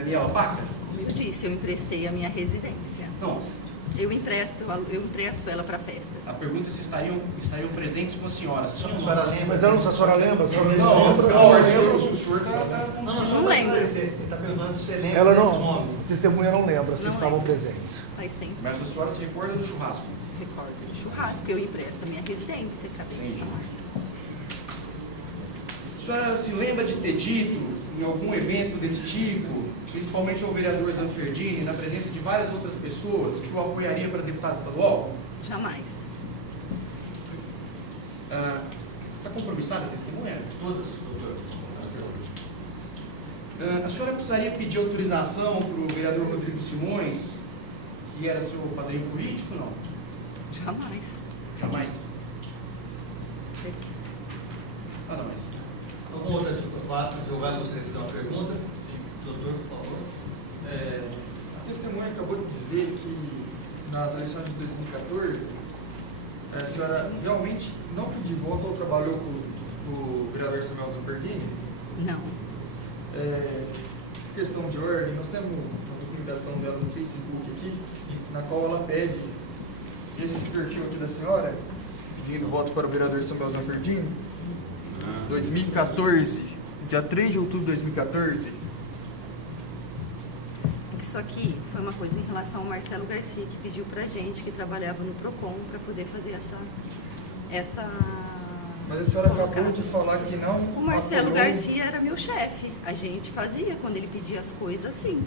Daniela Paca? Como eu disse, eu emprestei a minha residência. Não. Eu empresto ela para festas. A pergunta é se estariam presentes com a senhora. Sim, A senhora lembra? Mas não, a senhora lembra? A senhora Não, lembra? o senhor está Não lembro. Ele está perguntando se você lembra Ela desses não, nomes. a testemunha não lembra se Não estavam lembro. presentes. Faz tempo. Mas a senhora se recorda do churrasco? Recordo do churrasco, eu empresto a minha residência, acabei de Entendi. falar. A senhora se lembra de ter dito, em algum evento desse tipo, principalmente ao vereador Zanferdini, na presença de várias outras pessoas, que o apoiaria para deputado estadual? Jamais. Está compromissada a testemunha? Todas, doutor. A senhora precisaria pedir autorização para o vereador Rodrigo Simões, que era seu padrinho político, não? Jamais. Jamais? Nada mais. Algum outro advogado gostaria de fazer uma pergunta? Sim. Doutor, por favor. A testemunha acabou de dizer que nas eleições de 2014 a senhora realmente não pediu voto ou trabalhou com o vereador Samuel Zampertini. Não. Questão de ordem, nós temos uma documentação dela no Facebook aqui, na qual ela pede esse perfil aqui da senhora, pedindo voto para o vereador Samuel Zampertini, 2014, dia 3 de outubro de 2014. Isso aqui foi uma coisa em relação ao Marcelo Garcia, que pediu pra gente, que trabalhava no PROCON, para poder fazer essa... Mas a senhora acabou de falar que não. O Marcelo apoiou. Garcia era meu chefe. A gente fazia quando ele pedia as coisas assim.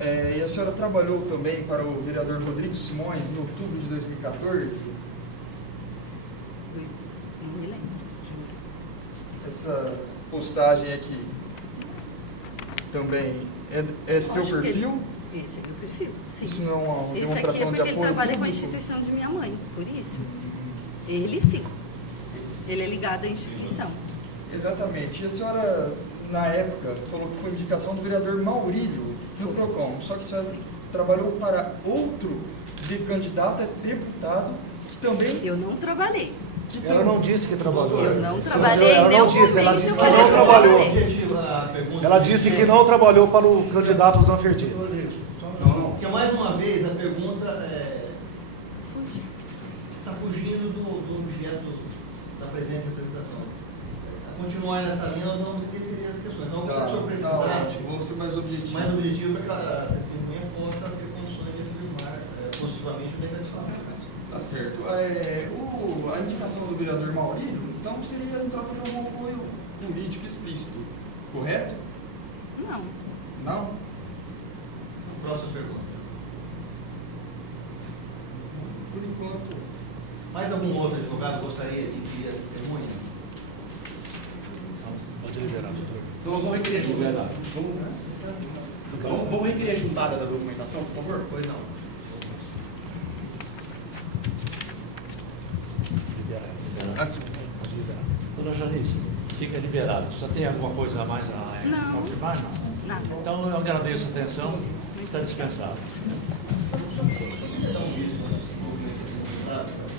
E a senhora trabalhou também para o vereador Rodrigo Simões em outubro de 2014. Não me lembro, juro. Essa postagem aqui também é seu Acho que perfil? Esse é meu perfil, sim. Isso não é uma Esse aqui é demonstração de porque ele apoio trabalha com a público? instituição de minha mãe, por isso. Ele sim. Ele é ligado à instituição. Exatamente. E a senhora, na época, falou que foi indicação do vereador Maurílio no PROCON. Só que a senhora trabalhou para outro de candidato a deputado que também... Eu não trabalhei. Ela não disse que trabalhou. Eu não trabalhei, Ela não disse, ela disse que não trabalhou. Ela disse que não trabalhou para o candidato Zanferdini. Rodrigo, Não. porque mais uma vez a pergunta Fugi. está fugindo do objeto da presença e apresentação. A continuar nessa linha, nós vamos definir as questões. Então, se o senhor precisasse Vou ser mais objetivo. mais objetivo para que a testemunha possa ter condições de afirmar positivamente o declaração. Tá certo. A indicação do vereador Maurílio, então, seria em troca de algum apoio político explícito, correto? Não. Não? Próxima pergunta. Por enquanto. Mais algum outro advogado gostaria de pedir a testemunha? Pode liberar, doutor. Então nós vamos requerer a juntada. Vamos requerer a juntada da documentação, por favor? Pois não. Liberar. Pode liberar. Dona Janice, fica liberado. Só tem alguma coisa a mais a Não. confirmar? Não. Nada. Então eu agradeço a atenção. Está dispensado.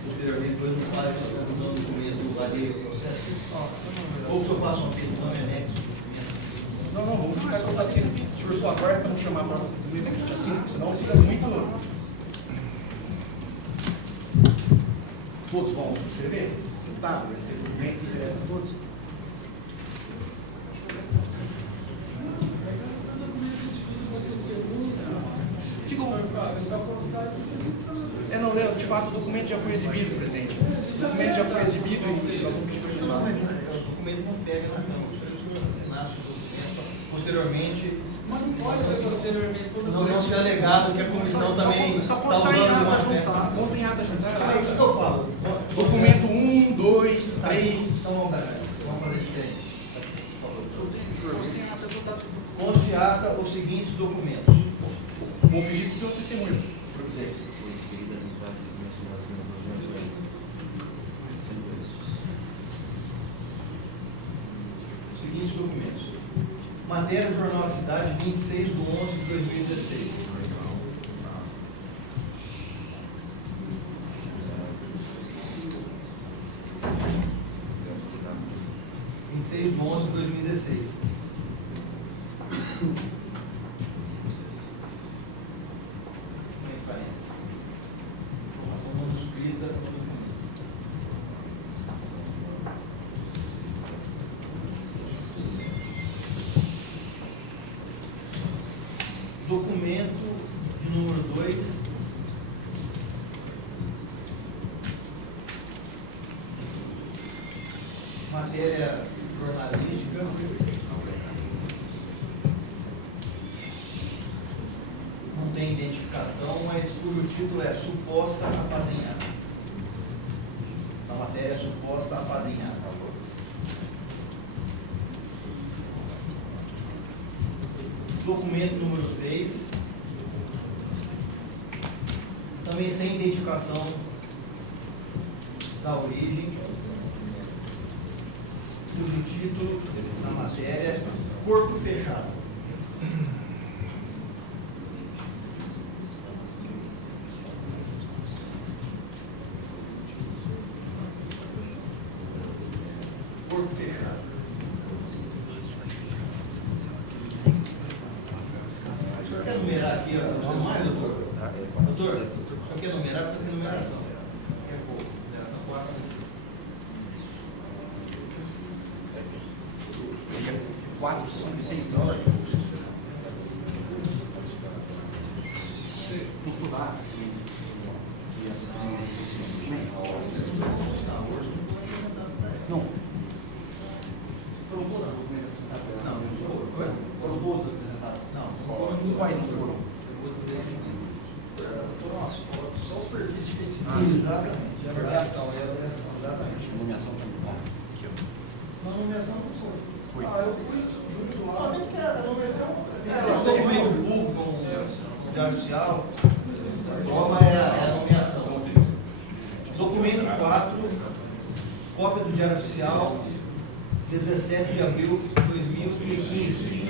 Posteriormente, depois não faz o documento alheio ao processo. Ou que eu faça uma petição em anexo do documento. Não, vamos ficar com assim. O senhor só aguarda para não chamar para o documento aqui, assim, porque senão fica muito... Todos vão subscrever? Juntado, vai ter documento que interessa a todos. De fato, o documento já foi exibido, presidente. O documento já foi exibido e nós vamos pedir para Não, chamar. mas o documento não pega na mão. Se o senhor assinasse o documento, posteriormente, Mas não pode fazer posteriormente. não se é alegado que a comissão também está Só usando postar em ata alguma juntar. Posta em ata juntar. Aí, o que eu falo? Documento 1, 2, 3. Então, vamos fazer diferente. Posta em ata juntar. Conste em ata os seguintes documentos. Conferidos pelo testemunho. Para dizer. Seguintes documentos. Matéria do Jornal A Cidade, 26 de 11 de 2016. de 11 de 2016. documento de número 2. Matéria jornalística. Não tem identificação, mas cujo título é Suposta Apadrinhada. A matéria é Suposta Apadrinhada. Documento número 3. Também sem identificação da origem. Cujo título na matéria é Corpo Fechado. Corpo Fechado. O senhor quer numerar aqui a mais, doutor? Doutor, o senhor quer numerar? Porque sem numeração. É pouco. Numeração 4. 4, 5 e 6 dólares. Não estudar a ciência. Não. Foram todos os documentos apresentados? Não, foram todos apresentados? Não, Quais foram? Só os perfis de Facebook. Exatamente. E a avaliação. Exatamente. A nomeação também. Aqui, ó. Não, nomeação não foi. Foi. Ah, eu pus junto Não, lá. tem que a nomeação tem documento público, no diário oficial. A norma é a nomeação. Documento 4, cópia do diário oficial, dia 17 de abril de 2015.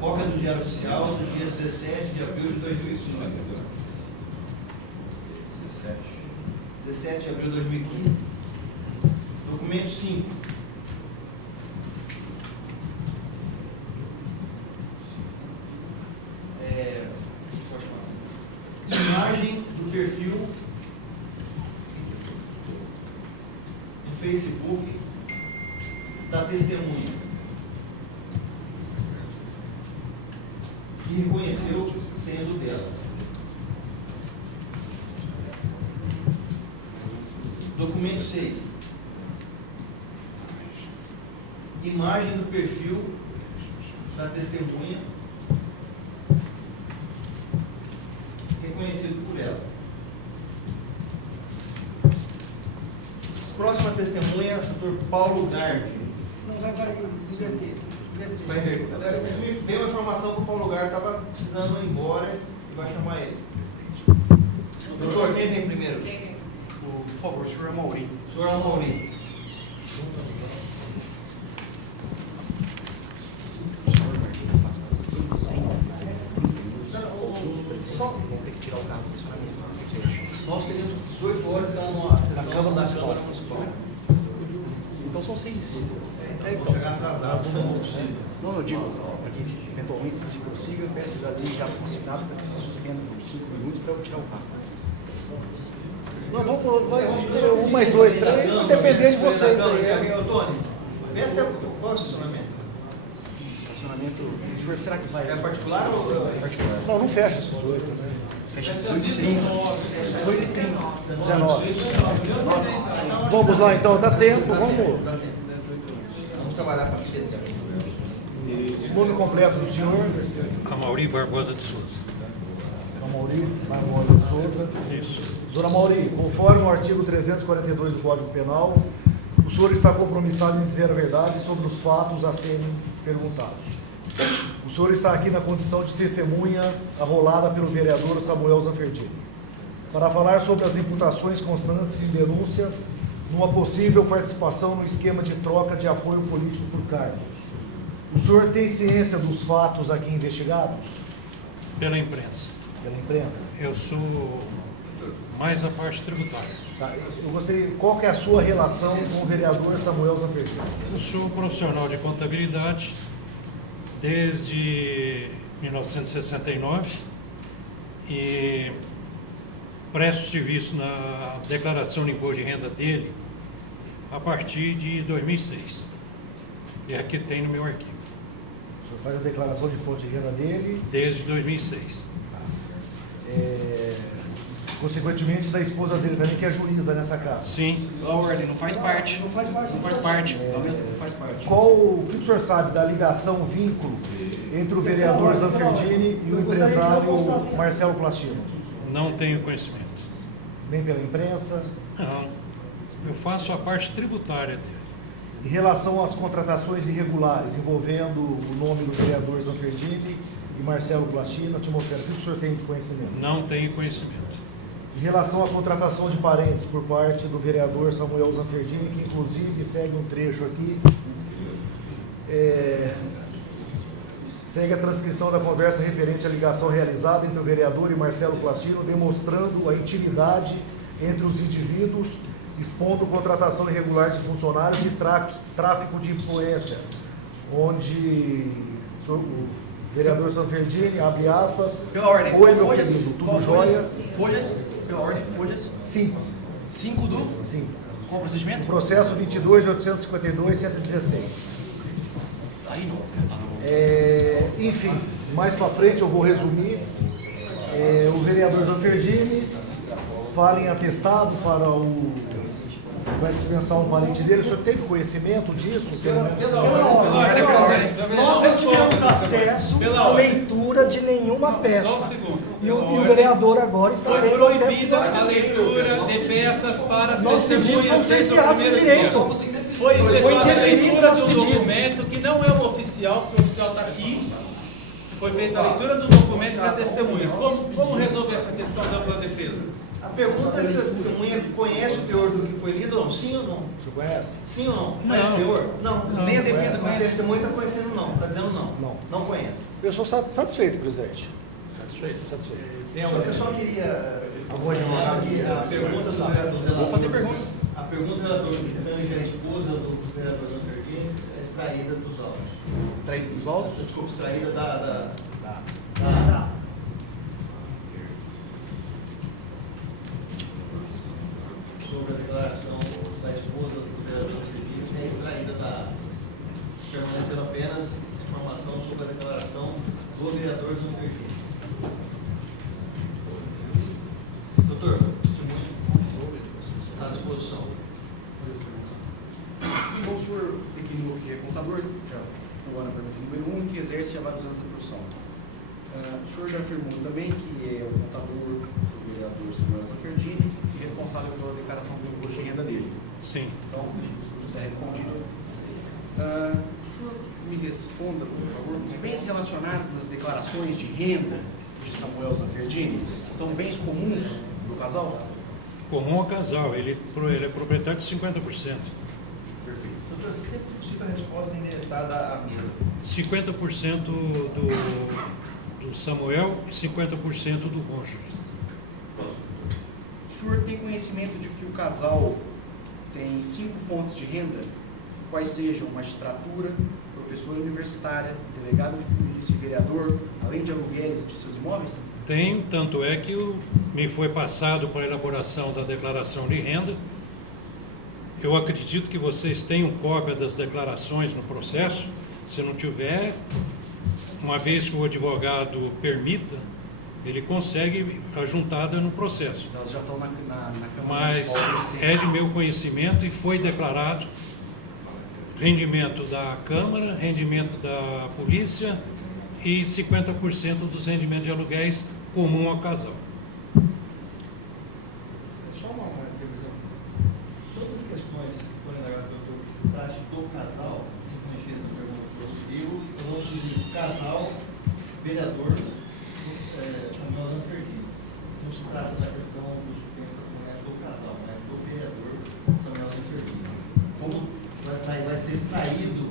Cópia do diário oficial do dia 17 de abril de 2015. 17 de abril de 2015. Documento 5. Imagem do perfil do Facebook da testemunha. E reconheceu sendo dela. Documento 6. Imagem do perfil da testemunha reconhecido por ela. Próxima testemunha, Dr. Paulo Garzi. Não vai inverter. Vai ver. Deu informação que o Paulo Garzi estava precisando ir embora e vai chamar ele. Doutor, quem vem primeiro? Por favor, o senhor é Mauri. O senhor Amorim. Nós queremos 18 horas cada uma sessão da Câmara Municipal. Então são 6 e 5. Vou chegar atrasado, se não possível. Não, eu digo, para que eventualmente se consiga, eu peço já ali já consignado para que se suspenda por 5 minutos para eu tirar o carro. Não, vamos, 1 mais 2, 3, dependendo de vocês aí. Ô, Tony, peça qual é o estacionamento? Estacionamento, o senhor, será que vai? É particular ou particular? Não, não fecha esses 18. Fecha 18 e 30. 18 e 30. 19. Vamos lá então, dá tempo, vamos. Vamos trabalhar para a Nome completo do senhor. Amauri Barbosa de Souza. Amauri Barbosa de Souza. Isso. Dona Amauri, conforme o artigo 342 do Código Penal, o senhor está compromissado em dizer a verdade sobre os fatos a serem perguntados. O senhor está aqui na condição de testemunha arrolada pelo vereador Samuel Zanferdini, para falar sobre as imputações constantes em denúncia numa possível participação no esquema de troca de apoio político por cargos. O senhor tem ciência dos fatos aqui investigados? Pela imprensa. Pela imprensa? Eu sou mais a parte tributária. Tá, eu gostaria, qual que é a sua relação com o vereador Samuel Zanferdini? Eu sou profissional de contabilidade desde 1969 e presto serviço na declaração de imposto de renda dele a partir de 2006. E aqui tem no meu arquivo. senhor faz a declaração de fonte de renda dele, Desde 2006. consequentemente da esposa dele também, que é juíza nessa casa. Sim. Pela ordem, não faz parte. Não faz parte. Não faz parte. Não faz parte. O que o senhor sabe da ligação, vínculo entre o vereador Zanferdini e o empresário Marcelo Plastino? Não tenho conhecimento. Nem pela imprensa? Não. Eu faço a parte tributária dele. Em relação às contratações irregulares envolvendo o nome do vereador Zanferdini e Marcelo Plastino, atmosfera, o que o senhor tem de conhecimento? Não tenho conhecimento. Em relação à contratação de parentes por parte do vereador Samuel Zanferdini, que inclusive segue um trecho aqui, segue a transcrição da conversa referente à ligação realizada entre o vereador e Marcelo Plastino, demonstrando a intimidade entre os indivíduos, expondo contratação irregular de funcionários e tráfico de influência, onde o vereador Zanferdini, abre aspas, Pela ordem. oi meu Folhas. querido, tudo Qual jóia? Folhas. Pela ordem, folhas. 5. 5 do. 5. Qual o procedimento? Processo 22 de 852, 116. Tá aí, não. Enfim, mais para frente eu vou resumir. O vereador Zanferdini fala em atestado para vai dispensar um parente dele. O senhor teve conhecimento disso? Pela ordem. Nós não tivemos acesso à leitura de nenhuma peça. Só um segundo. E o vereador agora está Foi lendo a peça proibida do a leitura de peças para as Nós pedimos como testemunhas cerceados desde o de primeiro direito. dia. Foi Foi efetuada a indeferido leitura nosso do pedido. documento, que não é o oficial, porque o oficial está aqui. Foi feita a leitura do documento da testemunha. Como resolver essa questão da ampla defesa? A pergunta é se a testemunha conhece o teor do que foi lido ou não? Sim ou não? O senhor conhece? Sim ou não? Conhece o teor? Não. Nem a defesa A conhece. testemunha está conhecendo não, está dizendo não. Não. Não conhece. Eu sou satisfeito, presidente. Satisfeito? Satisfeito. Eu só queria aqui a pergunta do vereador. Vou fazer perguntas. A pergunta do vereador que tange a esposa do vereador Zanferdini é extraída dos autos. Extraído dos autos. Desculpa, extraída da sobre a declaração da esposa do vereador Zanferdini, que é extraída permanecendo apenas informação sobre a declaração do vereador Zanferdini. Doutor, testemunho está à disposição. Então, o senhor declinou que é contador, já atuou na pergunta número 1, que exerce há vários anos a profissão. O senhor já afirmou também que é o contador do vereador Samuel Zanferdini e responsável pela declaração do imposto de renda dele. Sim. Então, está respondido. O senhor me responda, por favor, os bens relacionados nas declarações de renda de Samuel Zanferdini são bens comuns do casal? Comum ao casal, ele é proprietário de 50%. Perfeito. Doutor, sempre possível a resposta endereçada à mesa. 50% do Samuel e 50% do cônjuge. O senhor tem conhecimento de que o casal tem 5 fontes de renda, quais sejam magistratura, professora universitária, delegado de polícia e vereador, além de aluguéis de seus imóveis? Tenho, tanto é que me foi passado para a elaboração da declaração de renda. Eu acredito que vocês tenham cópia das declarações no processo. Se não tiver, uma vez que o advogado permita, ele consegue a juntada no processo. Elas já estão na Câmara Mas Municipal. é de meu conhecimento e foi declarado rendimento da Câmara, rendimento da Polícia e 50% dos rendimentos de aluguéis comum ao casal. Só uma revisão. Todas as questões que foram levadas pelo doutor que se trate do casal, se conhecido na pergunta do professor, eu vou sugerir casal, vereador, Samuel Zanferdini. Não se trata da questão dos bens patrimoniais do casal, mas do vereador Samuel Zanferdini. Como vai ser extraído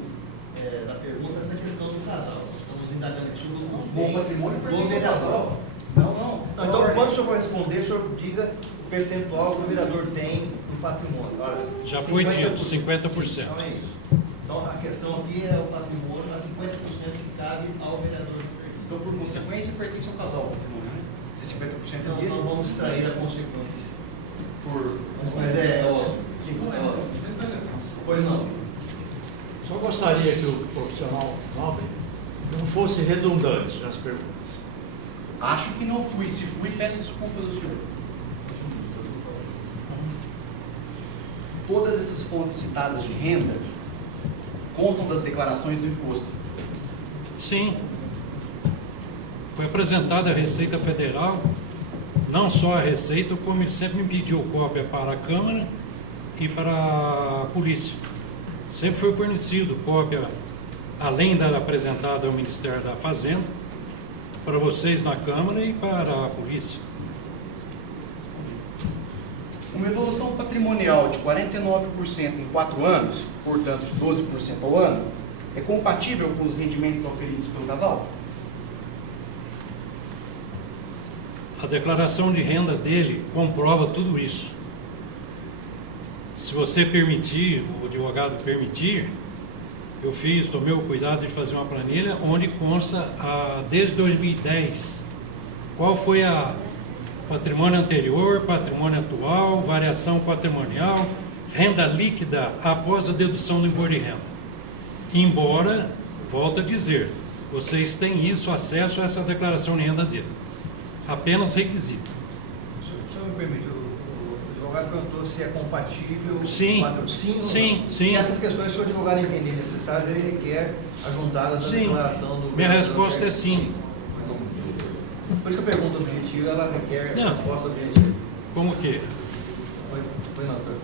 da pergunta essa questão do casal? Estamos indagando aqui sobre o Bom patrimônio do pertence ao vereador. casal? Não. Então, quando o senhor for responder, o senhor diga o percentual que o vereador tem no patrimônio. Olha, Já foi dito, 50%. Então é isso. Então a questão aqui é o patrimônio, a 50% que cabe ao vereador. Então, por consequência, pertence ao casal o patrimônio, né? Se 50% Então é dele, não vamos extrair a consequência. por... Mas é óbvio. Sim, é óbvio. Pois não. Só gostaria que o profissional nobre não fosse redundante nas perguntas. Acho que não fui. Se fui, peço desculpas ao senhor. Todas essas fontes citadas de renda constam das declarações do imposto. Sim. Foi apresentada a Receita Federal, não só a Receita, como ele sempre me pediu cópia para a Câmara e para a Polícia. Sempre foi fornecido cópia, além da apresentada ao Ministério da Fazenda, para vocês na Câmara e para a Polícia. Uma evolução patrimonial de 49% em 4 anos, portanto de 12% ao ano, é compatível com os rendimentos auferidos pelo casal? A declaração de renda dele comprova tudo isso. Se você permitir, o advogado permitir, eu tomei o cuidado de fazer uma planilha onde consta, desde 2010, qual foi a patrimônio anterior, patrimônio atual, variação patrimonial, renda líquida após a dedução do imposto de renda. Embora, volto a dizer, vocês têm acesso a essa declaração de renda dele. Apenas requisito. O senhor me permite, o advogado perguntou se é compatível Sim, com sim ou sim, não. sim. E essas questões, se o advogado entender necessárias, ele requer a juntada da Sim. declaração do... Minha resposta é sim. Por isso que a pergunta objetiva, ela requer Não. resposta objetiva. Como que? Foi não, doutor.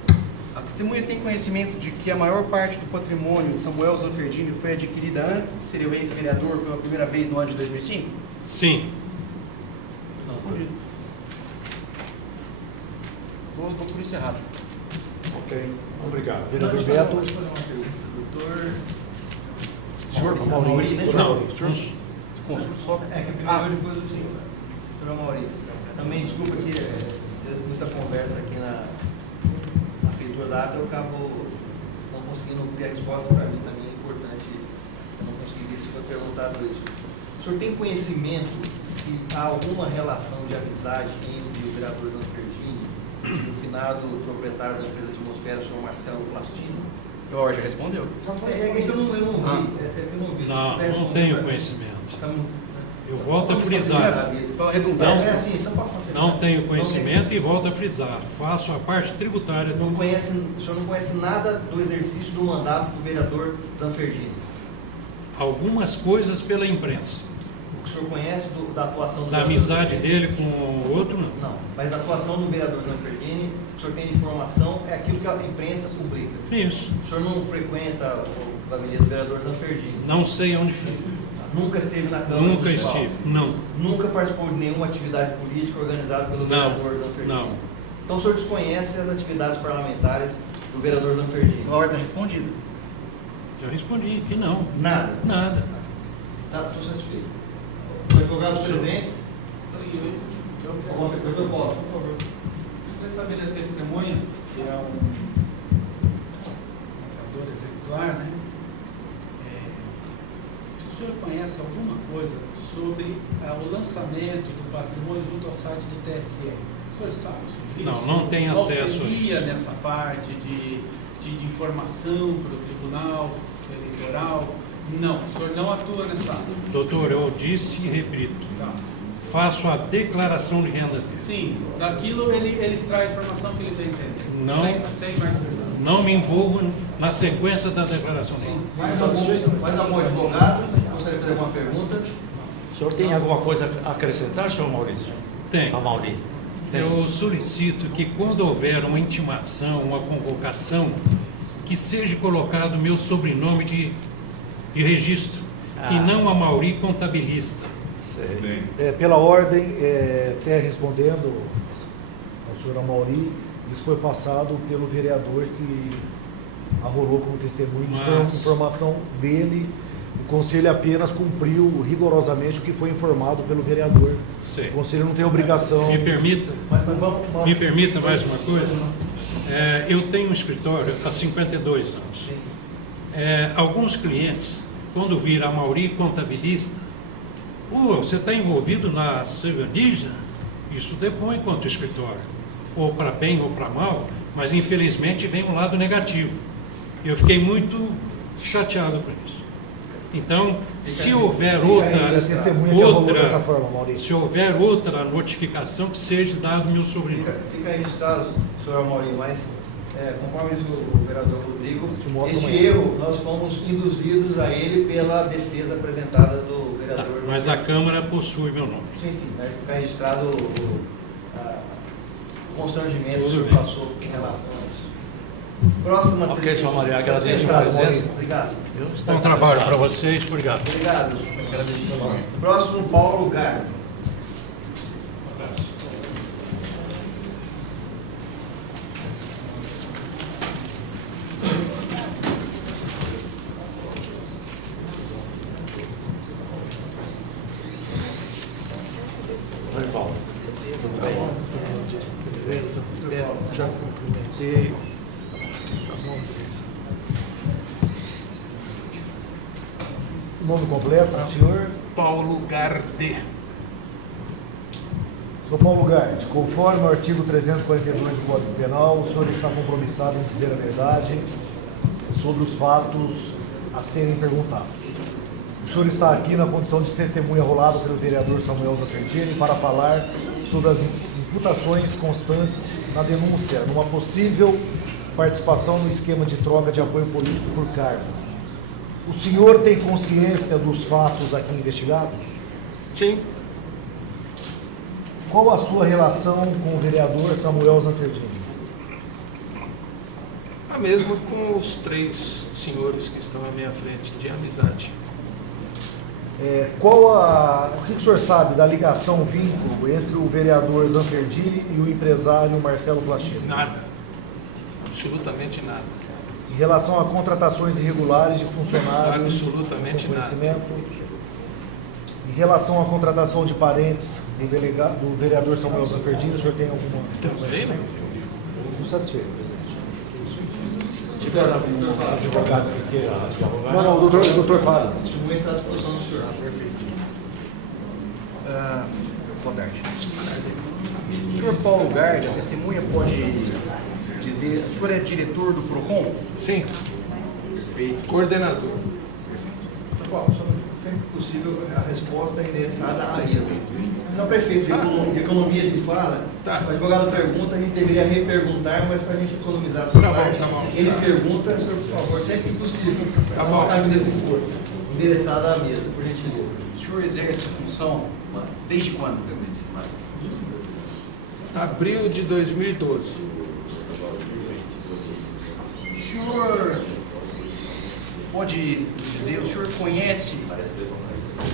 A testemunha tem conhecimento de que a maior parte do patrimônio de Samuel Zanferdini foi adquirida antes de ser eleito vereador pela primeira vez no ano de 2005? Sim. Respondido. Dou por encerrado. Ok, obrigado. Vereador Beto. Doutor... Senhor Mauri, né? Não, Consulto só. É que primeiro depois do senhor. Senhor Mauri, também desculpa que teve muita conversa aqui na feitura da ata, eu acabo não conseguindo ter a resposta para mim, também é importante, eu não consegui ver se foi perguntado isso. O senhor tem conhecimento se há alguma relação de amizade entre o vereador Zanferdini e o finado proprietário da empresa Atmosfera, o senhor Marcelo Plastino? Eu já respondeu. É que eu não vi, é que eu não vi. Não tenho conhecimento. Então, Eu volto a frisar. Pela redundância. É assim, só para facilitar. Não tenho conhecimento e volto a frisar. Faço a parte tributária do... O senhor não conhece nada do exercício do mandato do vereador Zanferdini? Algumas coisas pela imprensa. O que o senhor conhece da atuação do Da vereador amizade Zanferdini? dele com o outro, não. Não, mas da atuação do vereador Zanferdini, o senhor tem de informação, é aquilo que a imprensa publica. Isso. O senhor não frequenta o gabinete do vereador Zanferdini? Não sei onde fica. Nunca esteve na Câmara Nunca Municipal? estive. Não. Nunca participou de nenhuma atividade política organizada pelo vereador Zanferdini? Não. Então o senhor desconhece as atividades parlamentares do vereador Zanferdini? A ordem está respondida. Já respondi que não. Nada? Nada. Tá, estou satisfeito. Os advogados presentes? Doutor Paulo, por favor. Você saber da testemunha, que é um contador exemplar, né? Se o senhor conhece alguma coisa sobre o lançamento do patrimônio junto ao site do TSE, o senhor sabe sobre isso? Não tenho acesso a Auxilia isso. nessa parte de informação para o Tribunal Eleitoral? Não, o senhor não atua nessa área. Doutor, eu disse e repito. Tá. Faço a declaração de renda dele. Sim, daquilo ele extrai a informação que ele tem que ter. Não. Sem mais perguntas. Não me envolvo na sequência da declaração de renda. Mais algum advogado? Gostaria de fazer alguma pergunta? O senhor tem alguma coisa a acrescentar, senhor Maurício? Tem. A Mauri. Eu solicito que quando houver uma intimação, uma convocação, que seja colocado meu sobrenome de registro, e não a Mauri contabilista. Sei. Pela ordem, até respondendo ao senhor Amauri, isso foi passado pelo vereador que arrolou como testemunho. Isso foi uma informação dele. O conselho apenas cumpriu rigorosamente o que foi informado pelo vereador. Sei. O conselho não tem obrigação. Me permita mais uma coisa? Eu tenho um escritório há 52 anos. Alguns clientes, quando viram a Mauri contabilista, você está envolvido na cerveja? Isso depõe quanto escritório, ou para bem ou para mal, mas infelizmente vem um lado negativo. Eu fiquei muito chateado com isso. Então, se houver A testemunha que arrolou dessa outra, forma, Maurício. se houver outra notificação, que seja dado meu sobrenome. Fica registrado, senhor Amaury, mas conforme diz o vereador Rodrigo, mostra este amanhã. erro nós fomos induzidos a ele pela defesa apresentada do Tá, vereador. mas a Câmara possui meu nome. Sim, vai ficar registrado o constrangimento que o Tudo senhor bem. passou em relação a isso. Próxima Ok, testemunha. senhor Maria, agradeço Obrigado, a presença. Maurício. Obrigado. Eu estou Bom trabalho para dispensado. vocês, obrigado. Obrigado. Próximo, Paulo Gardo. Oi, Paulo. Tudo bem? Beleza, já cumprimentei. Nome completo, senhor? Paulo Garde. Sr. Paulo Garde, conforme o artigo 342 do Código Penal, o senhor está compromissado em dizer a verdade sobre os fatos a serem perguntados. O senhor está aqui na condição de testemunha rolada pelo vereador Samuel Zaffertini para falar sobre as imputações constantes na denúncia, numa possível participação no esquema de troca de apoio político por cargos. O senhor tem consciência dos fatos aqui investigados? Sim, Qual a sua relação com o vereador Samuel Zaffertini? a mesma com os três senhores que estão à minha frente, de amizade. O que o senhor sabe da ligação, vínculo entre o vereador Zaffertini e o empresário Marcelo Plachino? Nada, absolutamente nada. Em relação a contratações irregulares de funcionários, Absolutamente com nada. conhecimento? Em relação à contratação de parentes do vereador Samuel Zaffertini, o senhor tem alguma? Também não. Estou satisfeito, presidente. Se tiver algum advogado que queira dialogar. Não, o doutor Fábio. A testemunha está à disposição do senhor. Boa tarde. O senhor Paulo Garde, a testemunha pode dizer, o senhor é diretor do PROCON? Sim, Perfeito. coordenador. Paulo, sempre que possível, a resposta é endereçada a mesma. Se o prefeito de economia de fala, Tá. o advogado pergunta, a gente deveria reperguntar, mas para a gente economizar essa Tá bom, parte, tá bom. ele pergunta, senhor, por favor, sempre que possível, Tá uma bom. camiseta de força, endereçada à mesa, por gentileza. O senhor exerce a função desde quando? Abril de 2012. O senhor pode dizer, o senhor conhece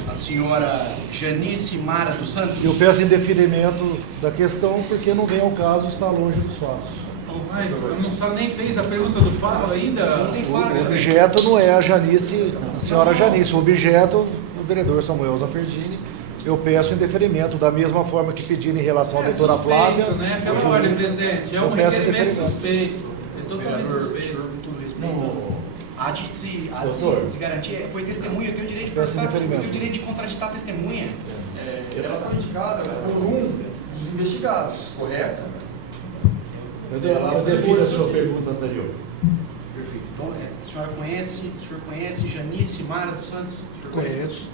a senhora Janice Mara dos Santos? Eu peço indeferimento da questão porque não vem ao caso, está longe dos fatos. Mas você nem fez a pergunta do fato ainda? Não tem O fala. objeto não é a Janice, a senhora Janice, o objeto é o vereador Samuel Zaffertini. Eu peço indeferimento, da mesma forma que pedi em relação à doutora Flávia. Né? Aquela ordem, presidente. É Eu um peço requerimento indeferimento. suspeito. É totalmente Vereador, o suspeito. senhor, com todo respeito, Não, há de se garantir, foi testemunha, eu tenho o direito de Peço participar, eu indeferimento. tenho o direito de contraditar a testemunha. Ela foi indicada por um dos investigados, correto? eu defino a sua pergunta anterior. Perfeito. Então, a senhora conhece, o senhor conhece Janice Mara dos Santos? O senhor conhece? Conheço.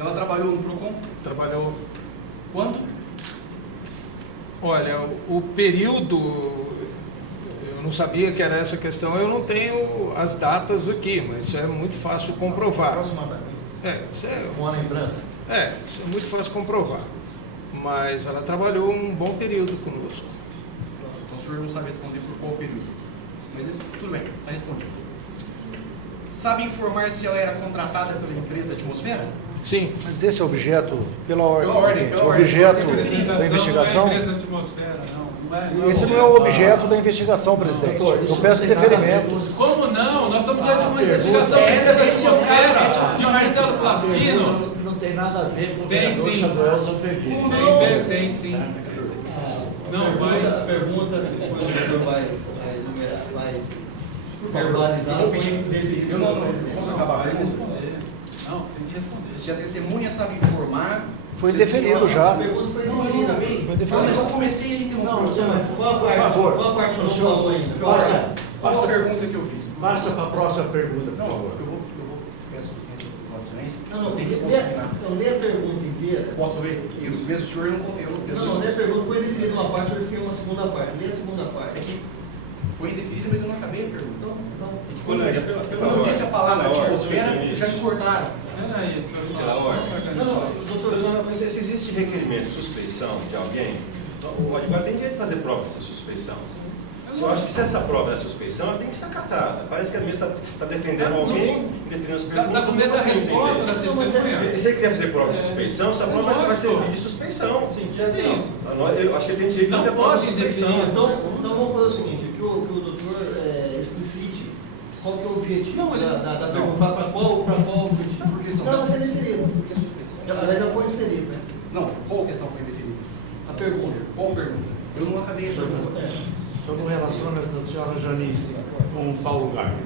Ela trabalhou no PROCON? Trabalhou. Quando? Olha, o período, eu não sabia que era essa questão, eu não tenho as datas aqui, mas isso é muito fácil comprovar. Aproximadamente. Isso é Uma lembrança. isso é muito fácil comprovar. Mas ela trabalhou um bom período conosco. Então o senhor não sabe responder por qual período. Mas isso, tudo bem, está respondido. Sabe informar se ela era contratada pela empresa Atmosfera? Sim. Mas esse é o objeto, pela ordem, Pela ordem, presidente, pela o ordem. objeto da investigação. Não é empresa atmosfera, não. Esse não é o objeto da investigação, presidente. Doutor, Eu isso peço não tem nada a ver indeferimento. com- Como não? Nós estamos diante de uma pergunta. investigação da empresa Esse é o caso, atmosfera, de Marcelo Plastino. Não tem nada a ver com o Tem vereador sim. Samuel Zaffertini. Tem sim. Não, vai. A pergunta, depois o vereador vai verbalizar. Eu não posso acabar a pergunta? Não, tem que responder. Se a testemunha sabe informar... Foi se a indeferido senhora- já. A pergunta foi Não, definida. acabei. Foi definido. Mas eu comecei a interromper. Não, mas qual a parte? Por favor. Qual a parte que não falou ainda? Passa, Qual a pergunta que eu fiz? Passa para a próxima pergunta, por Não, favor. eu vou peço licença para a silêncio. Não, Eu tenho que lê, consignar. então, lê a pergunta inteira. Posso ler? Eu mesmo o senhor Não, lê a pergunta, foi definida uma parte, eu escrevi uma segunda parte. Lê a segunda parte. É que foi indefinida, mas eu não acabei a pergunta. Então, É que Colega, quando eu disse a palavra pela ordem, atmosfera, senhor já me cortaram. Peraí, Pela ordem. Doutor, mas se existe requerimento de suspeição de alguém, o advogado tem direito de fazer prova dessa suspeição. Eu acho que se essa prova é suspeição, ela tem que ser acatada. Parece que a ministra está defendendo alguém, defendendo as perguntas. Dá com medo da resposta da E testemunha. se ele quiser fazer prova de suspeição, essa prova vai servir de suspeição. Já tem isso. Eu acho que ele tem direito de fazer Não prova de pode suspeição. definir. então vamos fazer o seguinte, que o doutor explicite qual que é o objetivo da pergunta, para qual objetivo. Por que são? Não, vai ser deferido. Porque suspeição. Já foi deferido, né? Não, qual questão foi indefinida? A pergunta. Qual pergunta? Eu não acabei a pergunta. Sobre o relacionamento da senhora Janice com o Paulo Gárvio.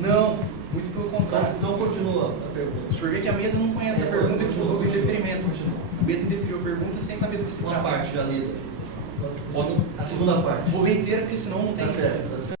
Não, muito pelo contrário. Então continua a pergunta. O senhor vê que a mesa não conhece a pergunta que mudou do indeferimento. A mesa indeferiu a pergunta sem saber do que se Uma trata. parte já lida. Posso? A segunda parte. Vou ler inteira, porque senão não tem. Tá certo, tá certo.